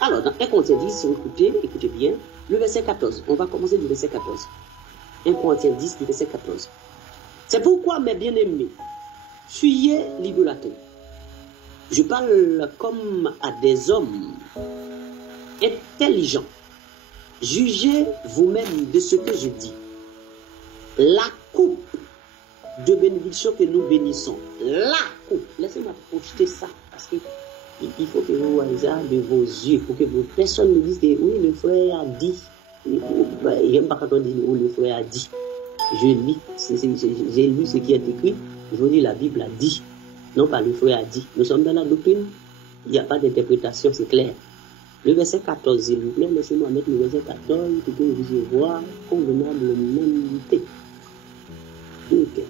Alors, dans 1 Corinthiens 10, si vous écoutez bien, le verset 14. On va commencer du verset 14. 1 Corinthiens 10, du verset 14. C'est pourquoi, mes bien-aimés, fuyez l'idolâtrie. Je parle comme à des hommes intelligents. Jugez vous-même de ce que je dis. La coupe de bénédiction que nous bénissons, la coupe, laissez-moi projeter ça, parce que il faut que vous voyez ça de vos yeux, pour que personne ne dise que oui, le frère a dit. J'aime pas quand on dit oui, le frère a dit. Je lis, j'ai lu ce qui est écrit, je vous dis la Bible a dit, non pas le frère a dit. Nous sommes dans la doctrine, il n'y a pas d'interprétation, c'est clair. Le verset 14, s'il vous plaît, laissez-moi mettre le verset 14 pour que vous puissiez voir convenablement. Ok.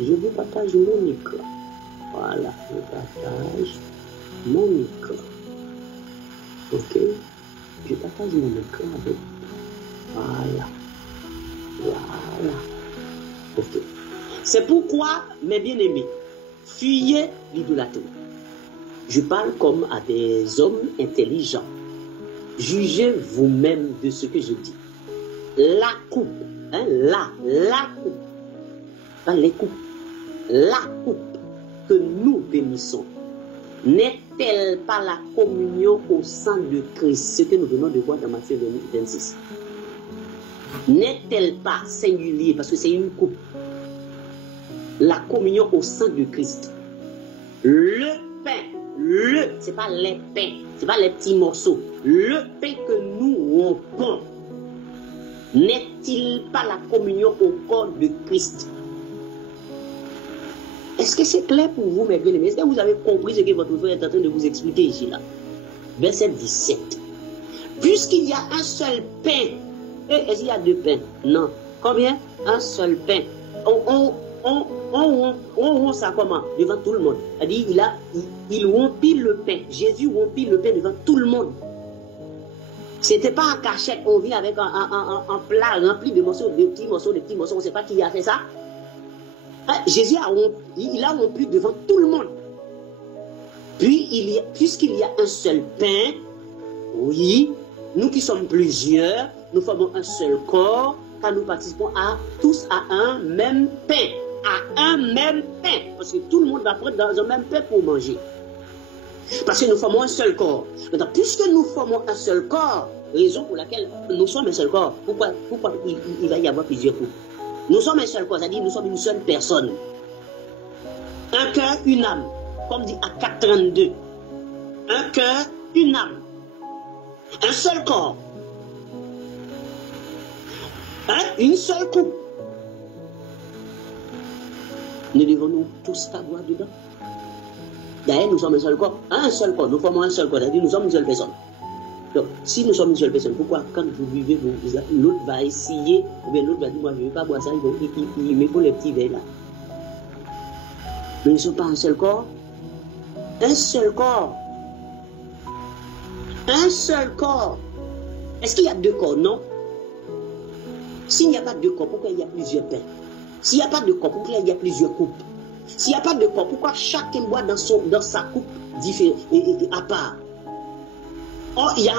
Je vous partage mon écran. Voilà, je partage mon écran. Ok. Je partage mon écran avec. Voilà. Voilà. Ok. C'est pourquoi, mes bien-aimés, fuyez l'idolâtrie. Je parle comme à des hommes intelligents. Jugez vous-même de ce que je dis. La coupe, hein, la coupe, pas les coupes, la coupe que nous bénissons, n'est-elle pas la communion au sang de Christ, ce que nous venons de voir dans Matthieu 26? N'est-elle pas singulier, parce que c'est une coupe, la communion au sang de Christ? Le pain, c'est pas les pains, c'est pas les petits morceaux, le pain que nous rompons, n'est-il pas la communion au corps de Christ? Est-ce que c'est clair pour vous, mes bien-aimés? Est-ce que vous avez compris ce que votre frère est en train de vous expliquer ici, là? Verset 17. Puisqu'il y a un seul pain, est-ce qu'il y a deux pains? Non. Combien? Un seul pain. On rompt ça comment? Devant tout le monde. C'est-à-dire, il rompit le pain. Jésus rompit le pain devant tout le monde. C'était pas en cachette, on vit avec un plat rempli de morceaux, de petits morceaux, on ne sait pas qui a fait ça. Jésus a rompu devant tout le monde. Puis, puisqu'il y a un seul pain, oui, nous qui sommes plusieurs, nous formons un seul corps, car nous participons tous à un même pain. À un même pain. Parce que tout le monde va prendre dans un même pain pour manger. Parce que nous formons un seul corps. Maintenant, puisque nous formons un seul corps, raison pour laquelle nous sommes un seul corps, pourquoi il va y avoir plusieurs couples? Nous sommes un seul corps, c'est-à-dire nous sommes une seule personne. Un cœur, une âme. Comme dit à 4:32. Un cœur, une âme. Un seul corps. Une seule coupe. Ne devons-nous tous avoir dedans? D'ailleurs, nous sommes un seul corps. Un seul corps. Nous formons un seul corps. C'est-à-dire nous sommes une seule personne. Donc, si nous sommes une seule personne, pourquoi quand vous vivez, l'autre va essayer, ou bien l'autre va dire, moi je ne vais pas boire ça, il me faut les petits verres là. Mais nous ne sommes pas un seul corps. Un seul corps. Un seul corps. Est-ce qu'il y a deux corps? Non. S'il n'y a pas deux corps, pourquoi il y a plusieurs pains? S'il n'y a pas de corps, pourquoi il y a plusieurs coupes? S'il n'y a pas de corps, pourquoi chacun boit dans sa coupe à part? Or, il y a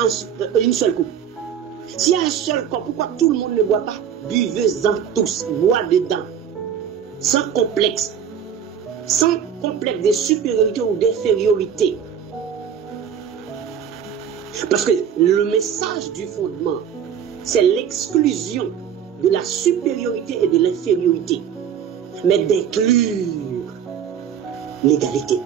une seule coupe. S'il y a un seul corps, pourquoi tout le monde ne boit pas? Buvez-en tous, bois dedans. Sans complexe. Sans complexe de supériorité ou d'infériorité. Parce que le message du fondement, c'est l'exclusion de la supériorité et de l'infériorité, mais d'inclure l'égalité.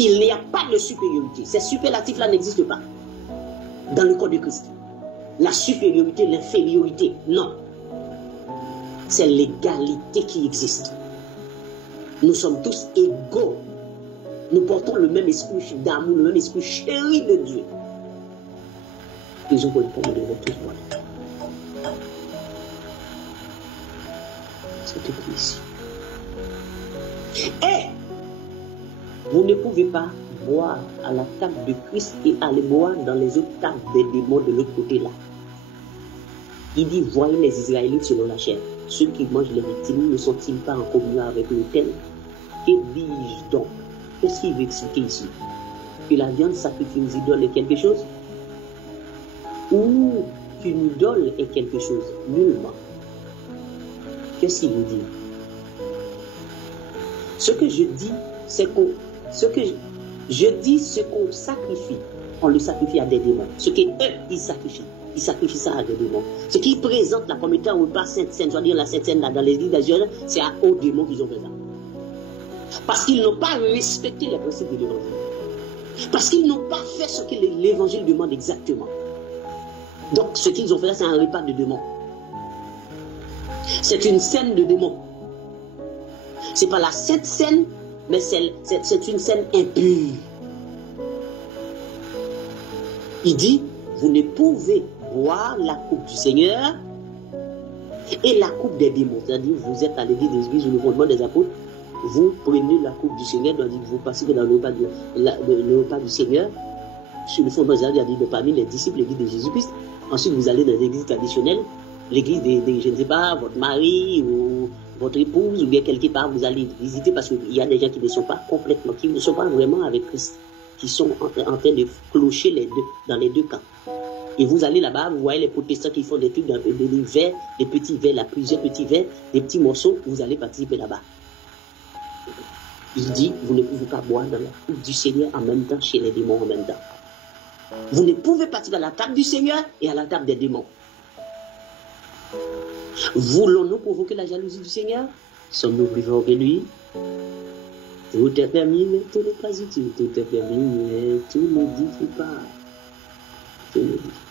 Il n'y a pas de supériorité. Ces superlatifs-là n'existent pas dans le corps de Christ. La supériorité, l'infériorité, non. C'est l'égalité qui existe. Nous sommes tous égaux. Nous portons le même esprit d'amour, le même esprit chéri de Dieu. Ils ont connu pour nous devons tous boire. C'est tout ici. Et vous ne pouvez pas boire à la table de Christ et aller boire dans les autres tables des démons de l'autre côté là. Il dit, voyez les Israélites selon la chair. Ceux qui mangent les victimes ne sont-ils pas en communion avec l'autel? Que dis-je donc? Qu'est-ce qu'il veut expliquer ici? Que la viande sacrifiée aux idoles est quelque chose? Ou qu'une idole est quelque chose? Nullement. Qu'est-ce qu'il veut dire? Ce que je dis, c'est qu'on sacrifie, on le sacrifie à des démons. Ce qu'eux, ils sacrifient ça à des démons. Ce qu'ils présentent là comme étant un repas sainte-saine, soit dire la sainte-saine là dans l'église d'Azur, c'est aux démons qu'ils ont fait ça. Parce qu'ils n'ont pas respecté les principes de l'évangile. Parce qu'ils n'ont pas fait ce que l'évangile demande exactement. Donc ce qu'ils ont fait là, c'est un repas de démons. C'est une scène de démons. C'est pas la sainte scène, mais c'est une scène impure. Il dit, vous ne pouvez boire la coupe du Seigneur et la coupe des démons. C'est-à-dire, vous êtes à l'église des églises ou le fondement des apôtres, vous prenez la coupe du Seigneur, c'est-à-dire vous passez dans le repas du Seigneur, sur le fondement des apôtres, c'est-à-dire parmi les disciples, l'église de Jésus-Christ. Ensuite, vous allez dans l'église traditionnelle, l'église des, je ne sais pas, votre mari ou votre épouse, ou bien quelque part, vous allez visiter parce qu'il y a des gens qui ne sont pas complètement, qui ne sont pas vraiment avec Christ, qui sont en train de clocher dans les deux camps. Et vous allez là-bas, vous voyez les protestants qui font des trucs, des verres, des petits verres, là, plusieurs petits verres, des petits morceaux, vous allez participer là-bas. Il dit, vous ne pouvez pas boire dans la coupe du Seigneur en même temps chez les démons en même temps. Vous ne pouvez pas participer à la table du Seigneur et à la table des démons. Voulons-nous provoquer la jalousie du Seigneur? Sommes-nous plus forts que lui? Tout est permis, mais tout n'est pas utile. Tout est permis, mais tout ne dit pas. Tout ne dit pas.